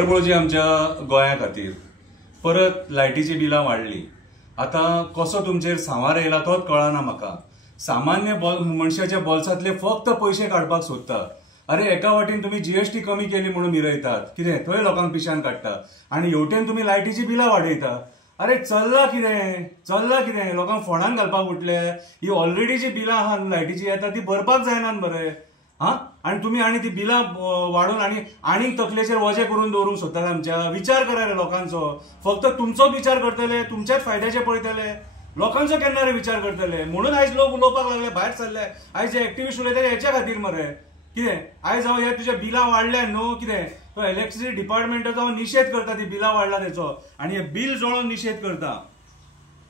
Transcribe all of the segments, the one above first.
भांगरभूंयची आमच्या गोंया खातीर परत लायटीची बिलां वाडली। आता कसो तुमचेर सांवार येयला तोच कळना म्हाका। सामान्य मनशाच्या बोल्सांतले फक्त पैसे काडपाक सोदता। अरे एका वाटेन तुम्ही जीएसटी कमी केली म्हणून मिरयतात, कितें थंय लोकांक पिशान काडटा, आणि हेवटेन तुम्ही लायटीची बिलां वाडयता। अरे चल्ला कितें लोकांक फोंडान घालपाक उठले। ही ऑलरेडी जी बिलां आहा लायटीची येता ती भरपाक जायनात बरे। आणि तुम्ही ती बिलां वाडून आनी तकलेचेर वजें करून दवरूंक सोदतात आमच्या। विचार करा रे लोकांचो, फक्त तुमचोच विचार करतले, तुमच्याच फायद्याचे पळयतले, लोकांचो केन्ना रे विचार करतले। म्हणून आयज लोक उलोवपाक लागले, भायर सरले। आयज जे एक्टिविस्ट उलयता हेच्या खातीर मरे कितें आयज हांव हे तुज्या बिलां वाडल्या न्हू, कितें तो इलेक्ट्रिसिटी डिपार्टमेंटाचो निशेध करता, ती बिलां वाडला तेचो, आणि हे बिल जोळोवन निशेध करता।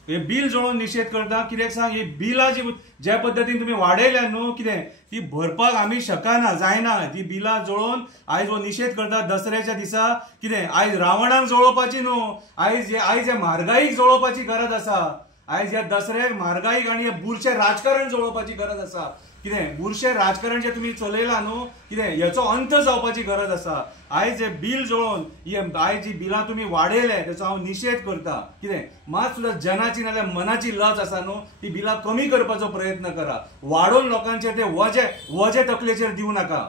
हे बिल जोळोवन निशेध करता। कित्याक सांग, ही बिलां जी ज्या पद्दतीन तुम्ही वाडयल्या न्हू, कितें ती भरपाक आमी शकना, जायना। ती बिलां जोळोवन आयज हो निशेध करता दसऱ्याच्या दिसा। कितें आयज रावणाक जोळोवपाची न्हू, आयज हे म्हारगाईक जोळोवपाची गरज आसा। आयज ह्या दसऱ्याक म्हारगाईक आणि हे बुरशें राजकारण जोळोवपाची गरज आसा। कितें बुरशें राजकारण जे तुम्ही चलयलां न्हू, कितें हेचो अंत जावपाची गरज आसा। आयज हे बिल जोळोवन आयज जी बिलां तुम्ही वाडयले तेचो हांव निशेध करता। कितें मात सुद्दां जनाची नाल्यार मनाची लज आसा न्हू, ती बिलां कमी करपाचो प्रयत्न करा। वाडोवन लोकांचेर ते वजें तकलेचेर दिवं नाका।